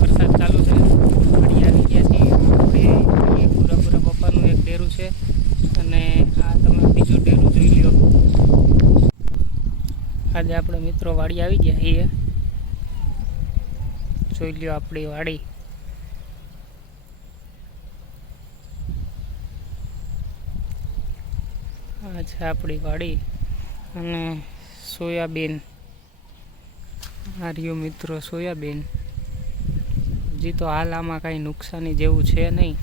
વરસાદ ચાલુ છે. ગાડી આવી ગયા છીએ બપ્પાનું એક ડેરું છે. અને આ તમે બીજું ડેરું જોઈ લ્યો. આજે આપણે મિત્રો વાડી આવી ગયા છીએ. જોઈ લ્યો આપણી વાડી. આ છે આપણી વાડી. અને સોયાબીન. આ મિત્રો સોયાબીન. હજી તો હાલ આમાં કાંઈ નુકસાની જેવું છે નહીં.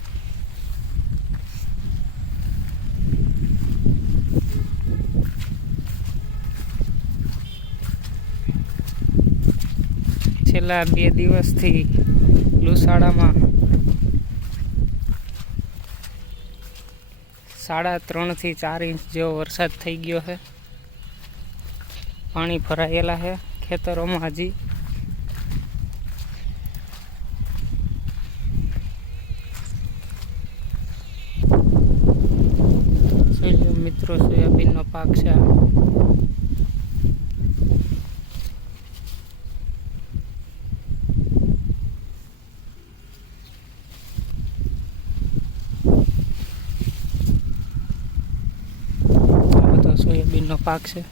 છેલ્લા બે દિવસથી લુસાડામાં સાડા ત્રણથી ચાર ઇંચ જેવો વરસાદ થઈ ગયો છે. પાણી ભરાયેલા છે. ખેતરોમાં હજી મિત્રો સોયાબીનનો પાક છે સોયાબીનનો પાક છે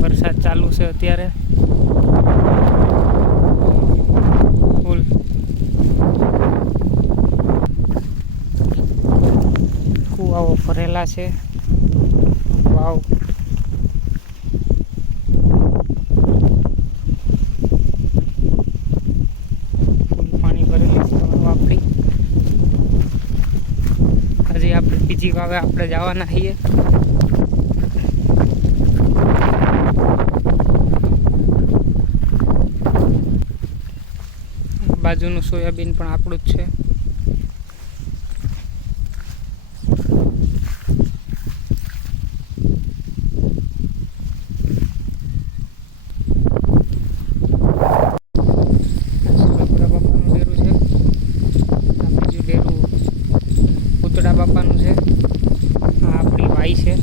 વરસાદ ચાલુ છે અત્યારે. ફૂલ. કુવાઓ ભરેલા છે વાવ હજી આપણે બીજી વાવે આપણે જવાના છીએ. બાજુનું સોયાબીન પણ આપણું જ છે સોયાબીન વાવેલું ડેરું છે આ બીજું ડેરું પૂતળા બાપાનું છે આ આપણી વાઈ છે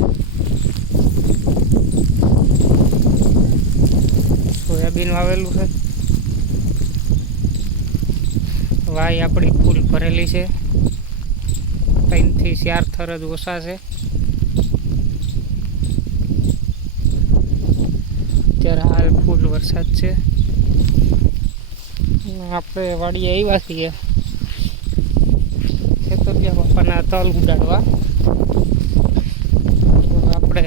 સોયાબીન વાવેલું છે વાય આપણી ફૂલ ભરેલી છે. ત્રણથી ચાર થર જ ઓછા છે. અત્યારે હાલ ફૂલ વરસાદ છે. આપણે વાડીએ આવ્યા છીએ. ખેતરિયા બાપાના તલ ઉડાડવા. આપણે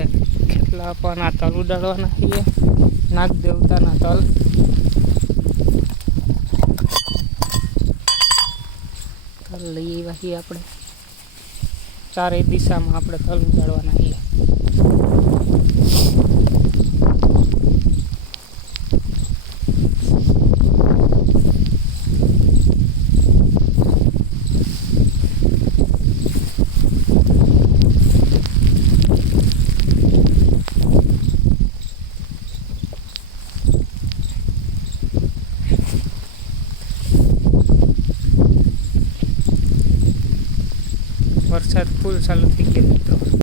ખેતલા બાપાના તલ ઉડાડવાના છીએ. નાગ દેવતાના તલ. તલ લઈ આવ્યા છીએ આપણે. ચારેય દિશામાં આપણે તલ ઉગાડવાના છીએ વરસાદ ફૂલ ચાલુ થઈ ગયો મિત્રો